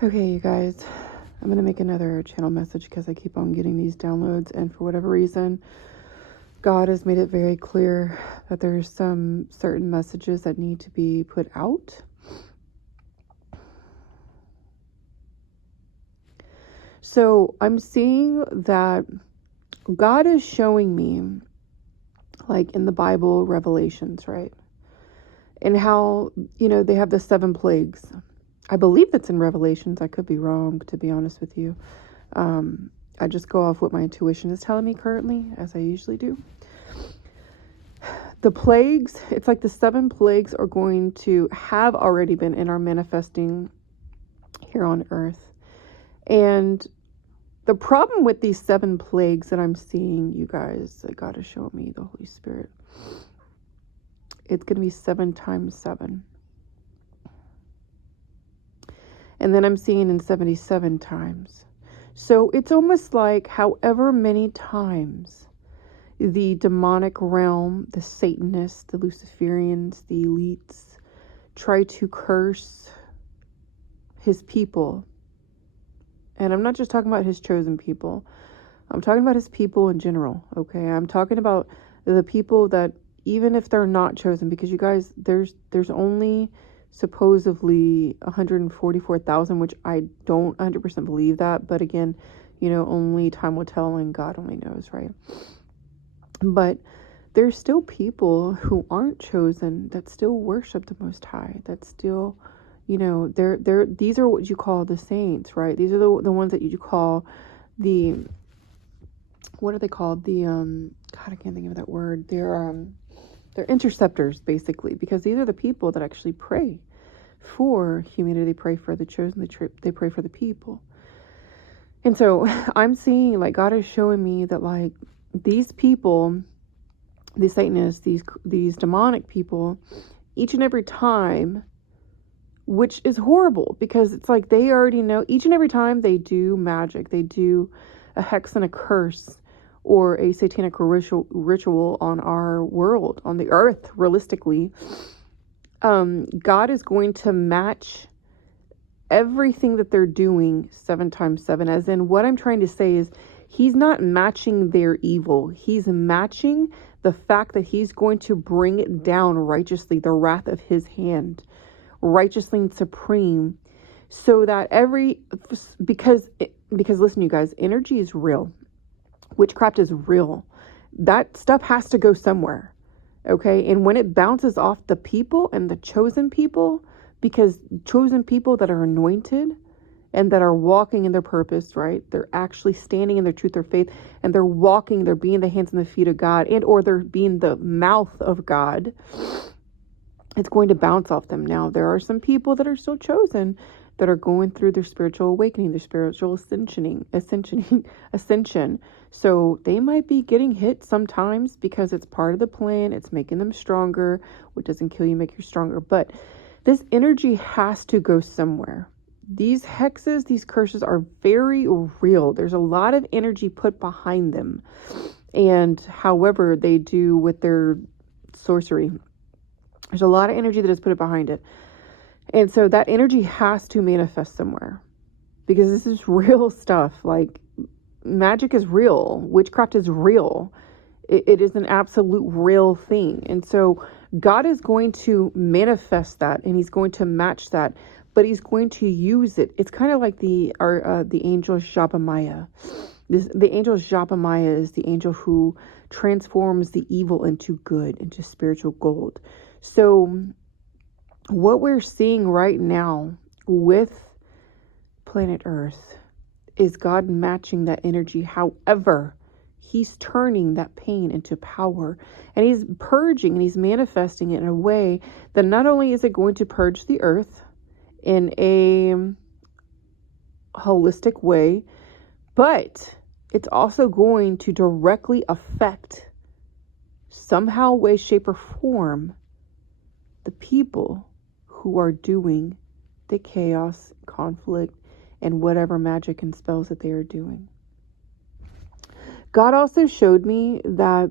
Okay, you guys, I'm going to make another channel message because I keep on getting these downloads, and for whatever reason, God has made it very clear that there's some certain messages that need to be put out. So I'm seeing that God is showing me, like in the Bible, Revelations, right? And how, they have the 7 plagues. I believe that's in Revelations. I could be wrong, to be honest with you. I just go off what my intuition is telling me currently, as I usually do. The plagues, it's like the 7 plagues are going to have already been and are manifesting here on earth. And the problem with these 7 plagues that I'm seeing, you guys, that God is showing me, the Holy Spirit, it's going to be 7 times 7. And then I'm seeing in 77 times. So it's almost like however many times the demonic realm, the Satanists, the Luciferians, the elites try to curse his people. And I'm not just talking about his chosen people. I'm talking about his people in general, okay? I'm talking about the people that, even if they're not chosen, because you guys, there's only supposedly 144,000, which I don't 100% believe that. But again, only time will tell and God only knows, right? But there's still people who aren't chosen that still worship the Most High, that still, these are what you call the saints, right? These are the ones that you call the, what are they called? The, God, I can't think of that word. They're interceptors, basically, because these are the people that actually pray for humanity. They pray for the chosen. They pray for the people. And so I'm seeing, like, God is showing me that, like, these people, these Satanists, these demonic people, each and every time, which is horrible, because it's like they already know, each and every time they do magic, they do a hex and a curse, or a satanic ritual on our world, on the earth, realistically, God is going to match everything that they're doing 7 times 7. As in, what I'm trying to say is, he's not matching their evil. He's matching the fact that he's going to bring it down righteously, the wrath of his hand, righteously and supreme, so that because listen, you guys, energy is real. Witchcraft is real. That stuff has to go somewhere. Okay. And when it bounces off the people and the chosen people, because chosen people that are anointed and that are walking in their purpose, right? They're actually standing in their truth or faith, and they're walking, they're being the hands and the feet of God, and or they're being the mouth of God. It's going to bounce off them. Now, there are some people that are still chosen that are going through their spiritual awakening, their spiritual ascension. So they might be getting hit sometimes because it's part of the plan. It's making them stronger. What doesn't kill you make you stronger. But this energy has to go somewhere. These hexes, these curses are very real. There's a lot of energy put behind them. And however they do with their sorcery, there's a lot of energy that is put behind it. And so that energy has to manifest somewhere, because this is real stuff. Like, magic is real. Witchcraft is real. It is an absolute real thing. And so God is going to manifest that, and he's going to match that, but he's going to use it. It's kind of like the angel Jabamaya. The angel Jabamaya is the angel who transforms the evil into good, into spiritual gold. So what we're seeing right now with planet Earth is God matching that energy. However, he's turning that pain into power, and he's purging and he's manifesting it in a way that not only is it going to purge the earth in a holistic way, but it's also going to directly affect, somehow, way, shape, or form, the people who are doing the chaos, conflict, and whatever magic and spells that they are doing. God also showed me that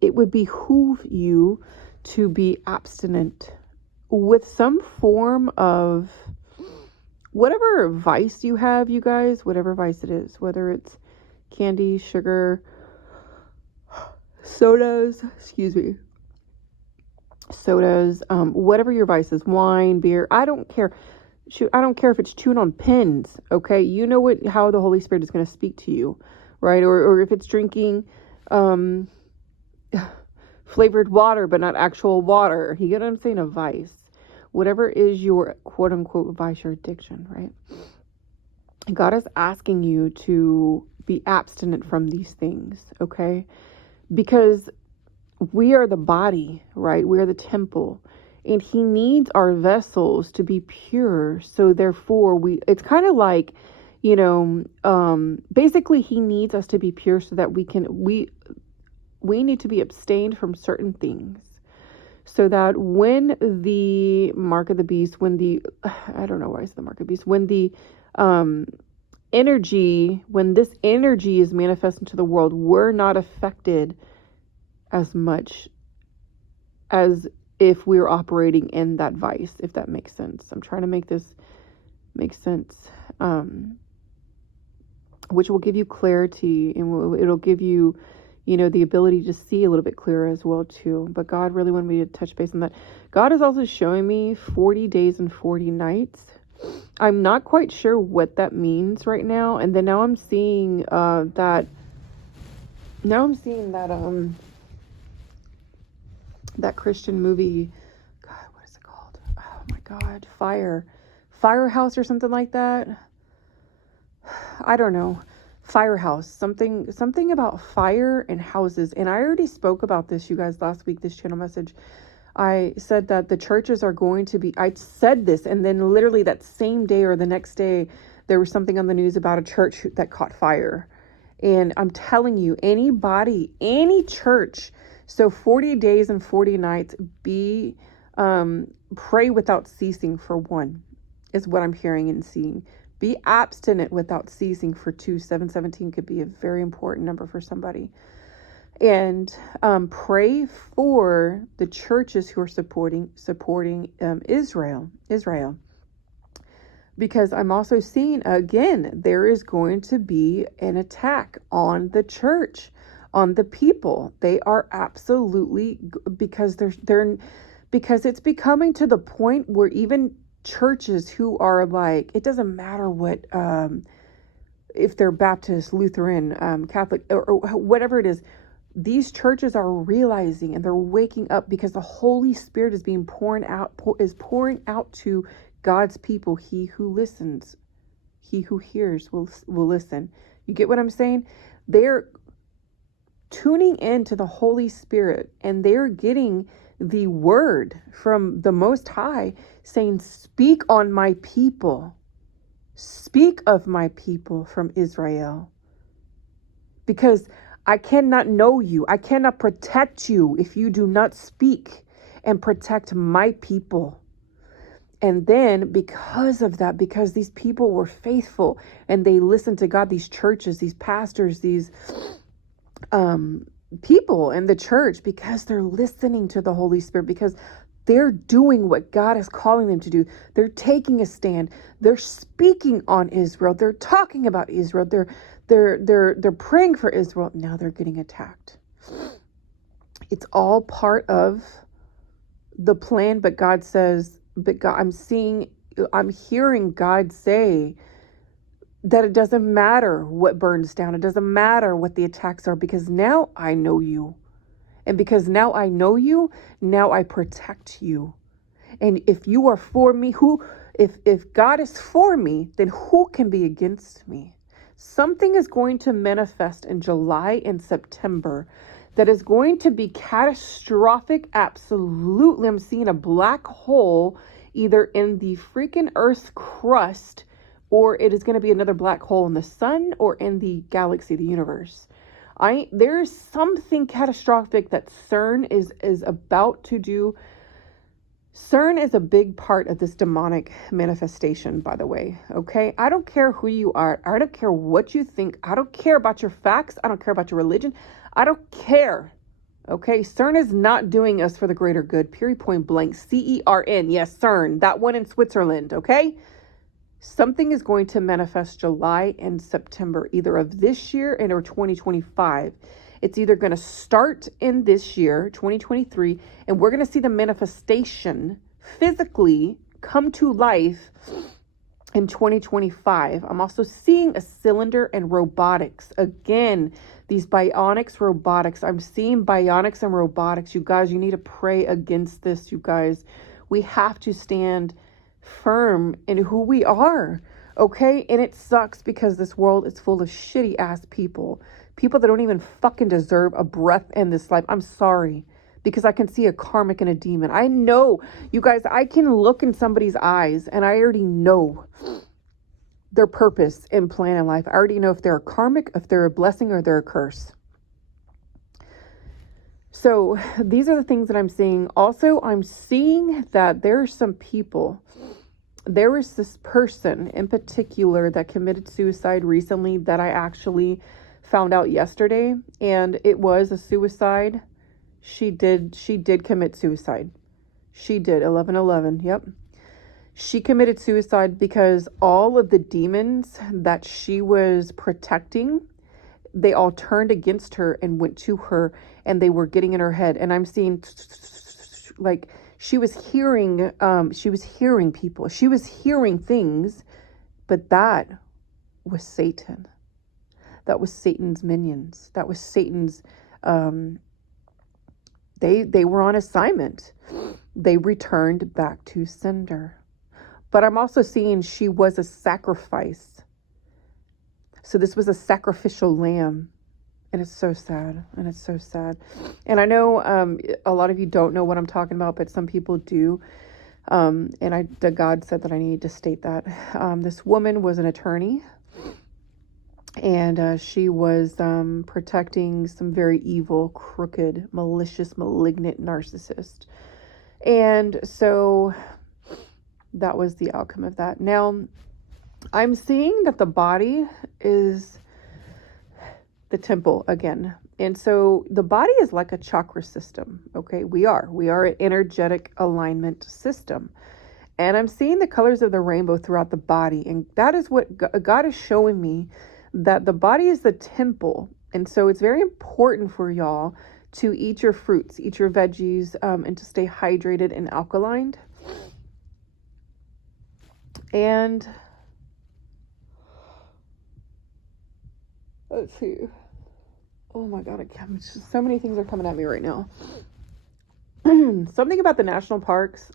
it would behoove you to be abstinent with some form of whatever vice you have, you guys, whatever vice it is, whether it's candy, sugar, sodas, whatever your vice is, wine, beer, I don't care. Shoot, I don't care if it's chewing on pins, okay? You know how the Holy Spirit is going to speak to you, right? Or if it's drinking flavored water, but not actual water. You get what I'm saying? A vice. Whatever is your quote unquote vice, your addiction, right? God is asking you to be abstinent from these things, okay? Because we are the body, right? We are the temple. And he needs our vessels to be pure. So therefore, it's kind of like, basically he needs us to be pure so that we need to be abstained from certain things. So that when the mark of the beast, I don't know why it's the mark of the beast, when the when this energy is manifest into the world, we're not affected as much as if we're operating in that vice, if that makes sense. I'm trying to make this make sense, which will give you clarity, and it'll give you, the ability to see a little bit clearer as well too. But God really wanted me to touch base on that. God is also showing me 40 days and 40 nights. I'm not quite sure what that means right now. And then now I'm seeing that Christian movie, God, what is it called? Oh my God, Firehouse or something like that. I don't know. Firehouse, something about fire and houses. And I already spoke about this, you guys, last week, this channel message. I said that the churches are going to be, I said this, and then literally that same day or the next day, there was something on the news about a church that caught fire. And I'm telling you, any church, so 40 days and 40 nights, pray without ceasing for one, is what I'm hearing and seeing. Be abstinent without ceasing for 2. 717 could be a very important number for somebody. And pray for the churches who are supporting Israel. Because I'm also seeing, again, there is going to be an attack on the church, on the people. They are absolutely, because because it's becoming to the point where even churches who are like, it doesn't matter what, if they're Baptist, Lutheran, Catholic, or whatever it is, these churches are realizing and they're waking up because the Holy Spirit is being pouring out to God's people. He who listens, he who hears will listen. You get what I'm saying? They're tuning into the Holy Spirit and they're getting the word from the Most High saying, speak on my people. Speak of my people from Israel. Because I cannot know you. I cannot protect you if you do not speak and protect my people. And then because of that, because these people were faithful and they listened to God, these churches, these pastors, these people in the church, because they're listening to the Holy Spirit, because they're doing what God is calling them to do. They're taking a stand. They're speaking on Israel. They're talking about Israel. They're praying for Israel. Now they're getting attacked. It's all part of the plan, but God says, I'm hearing God say that it doesn't matter what burns down. It doesn't matter what the attacks are, because now I know you. And because now I know you, now I protect you. And if you are for me, if God is for me, then who can be against me? Something is going to manifest in July and September that is going to be catastrophic. Absolutely. I'm seeing a black hole either in the freaking Earth's crust, or it is going to be another black hole in the sun or in the galaxy, the universe. There's something catastrophic that CERN is about to do. CERN is a big part of this demonic manifestation, by the way. Okay. I don't care who you are. I don't care what you think. I don't care about your facts. I don't care about your religion. I don't care. Okay. CERN is not doing us for the greater good. Period, point blank. CERN. Yes, CERN. That one in Switzerland. Okay. Something is going to manifest July and September, either of this year and or 2025. It's either going to start in this year, 2023, and we're going to see the manifestation physically come to life in 2025. I'm also seeing a cylinder and robotics. Again, these bionics, robotics. I'm seeing bionics and robotics. You guys, you need to pray against this, you guys. We have to stand firm in who we are, okay? And it sucks because this world is full of shitty ass people that don't even fucking deserve a breath in this life. I'm sorry, because I can see a karmic and a demon. I know, you guys, I can look in somebody's eyes and I already know their purpose and plan in life. I already know if they're a karmic, if they're a blessing, or they're a curse. So these are the things that I'm seeing. Also, I'm seeing that there are some people. There was this person in particular that committed suicide recently that I actually found out yesterday, and it was a suicide. She did commit suicide. She did. 11/11. Yep. She committed suicide because all of the demons that she was protecting, they all turned against her and went to her, and they were getting in her head. And I'm seeing like she was hearing people. She was hearing things, but that was Satan. That was Satan's minions. That was Satan's, they were on assignment. They returned back to sender. But I'm also seeing she was a sacrifice. So this was a sacrificial lamb. And it's so sad. And it's so sad. And I know a lot of you don't know what I'm talking about, but some people do. God said that I need to state that. This woman was an attorney. And she was protecting some very evil, crooked, malicious, malignant narcissist. And so that was the outcome of that. Now, I'm seeing that the body is the temple again. And so the body is like a chakra system. Okay, we are an energetic alignment system. And I'm seeing the colors of the rainbow throughout the body. And that is what God is showing me, that the body is the temple. And so it's very important for y'all to eat your fruits, eat your veggies, and to stay hydrated and alkaline. And let's see. Oh my God, so many things are coming at me right now. Something about the national parks,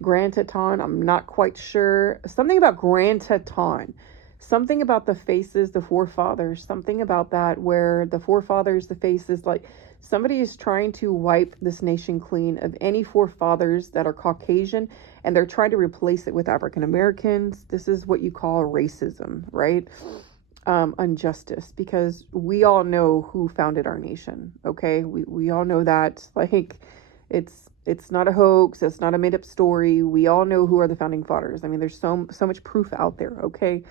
Grand Teton, I'm not quite sure. Something about Grand Teton. Something about the faces, the forefathers, something about that where the forefathers, the faces, like somebody is trying to wipe this nation clean of any forefathers that are Caucasian, and they're trying to replace it with African Americans. This is what you call racism, right? Injustice, because we all know who founded our nation. Okay. We all know that, like, it's not a hoax. It's not a made up story. We all know who are the founding fathers. I mean, there's so much proof out there. Okay.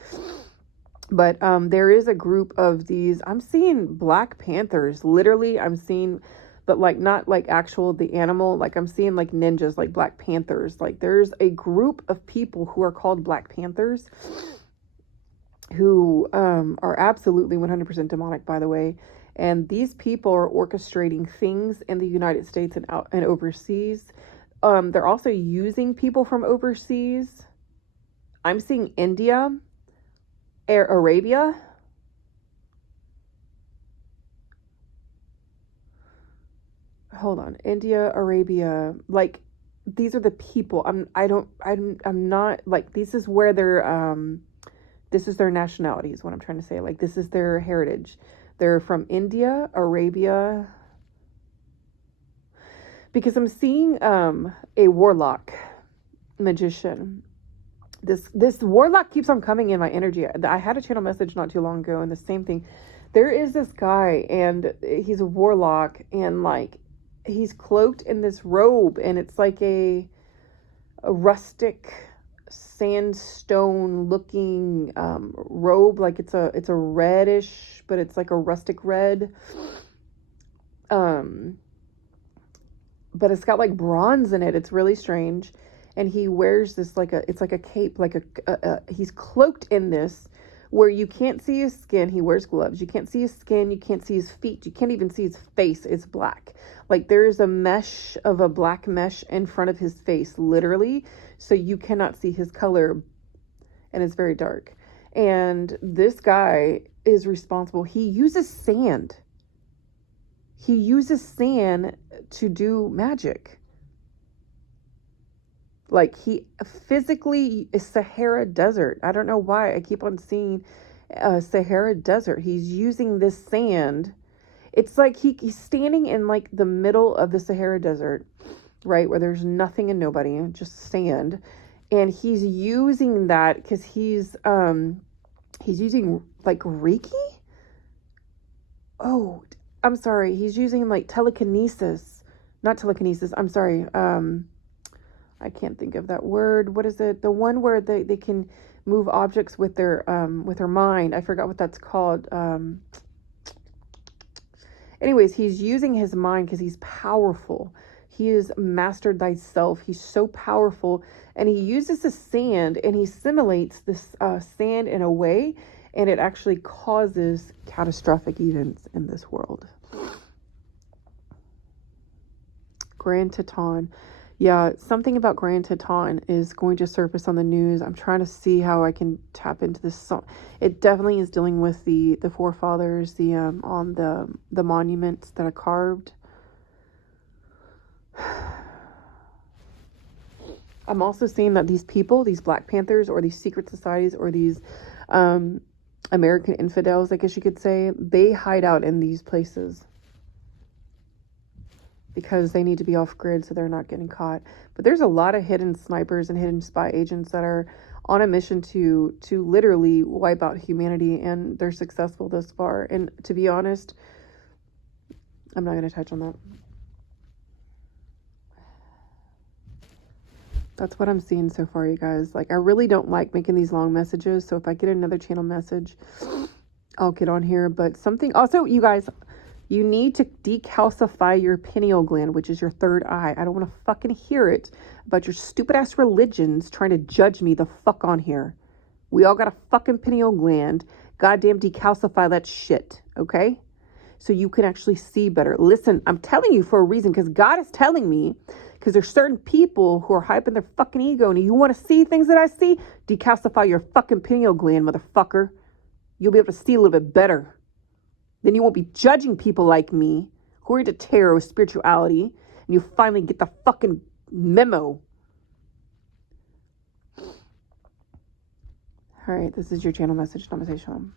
But, there is a group of these, I'm seeing Black Panthers, literally I'm seeing, but like, not like actual, the animal, like I'm seeing like ninjas, like Black Panthers. Like there's a group of people who are called Black Panthers who, are absolutely 100% demonic, by the way. And these people are orchestrating things in the United States and overseas. They're also using people from overseas. I'm seeing India, Arabia. Hold on. India, Arabia. Like, these are the people. I'm not, like, this is where this is their nationality is what I'm trying to say. Like, this is their heritage. They're from India, Arabia. Because I'm seeing a warlock, magician. This warlock keeps on coming in my energy. I had a channel message not too long ago, and the same thing. There is this guy, and he's a warlock, and like he's cloaked in this robe, and it's like a rustic sandstone looking robe. Like it's a reddish, but it's like a rustic red. But it's got like bronze in it. It's really strange. And he wears this it's like a cape, like he's cloaked in this where you can't see his skin. He wears gloves. You can't see his skin. You can't see his feet. You can't even see his face. It's black. Like there's a mesh of a black mesh in front of his face, literally. So you cannot see his color, and it's very dark. And this guy is responsible. He uses sand. He uses sand to do magic. Like he physically is Sahara Desert. I don't know why I keep on seeing Sahara Desert. He's using this sand. It's like he's standing in like the middle of the Sahara Desert, right? Where there's nothing and nobody, just sand. And he's using that because he's using like Reiki. Oh, I'm sorry. He's using like telekinesis, not telekinesis. I'm sorry. I can't think of that word. What is it? The one where they can move objects with their mind. I forgot what that's called. Anyways, he's using his mind because he's powerful. He has mastered thyself. He's so powerful. And he uses the sand and he simulates this sand in a way, and it actually causes catastrophic events in this world. Grand Teton. Yeah, something about Grand Teton is going to surface on the news. I'm trying to see how I can tap into this. It definitely is dealing with the forefathers, on the monuments that are carved. I'm also seeing that these people, these Black Panthers or these secret societies or these American infidels, I guess you could say, they hide out in these places because they need to be off grid so they're not getting caught. But there's a lot of hidden snipers and hidden spy agents that are on a mission to literally wipe out humanity, and they're successful thus far. And to be honest, I'm not going to touch on that. That's what I'm seeing so far, you guys. Like, I really don't like making these long messages, so if I get another channel message, I'll get on here. But something also, you guys, you need to decalcify your pineal gland, which is your third eye. I don't want to fucking hear it about your stupid ass religions trying to judge me the fuck on here. We all got a fucking pineal gland. Goddamn decalcify that shit, okay? So you can actually see better. Listen, I'm telling you for a reason, because God is telling me, because there's certain people who are hyping their fucking ego, and you want to see things that I see? Decalcify your fucking pineal gland, motherfucker. You'll be able to see a little bit better. Then you won't be judging people like me who are into tarot, spirituality, and you finally get the fucking memo. All right, this is your channel message. Namaste, Shalom.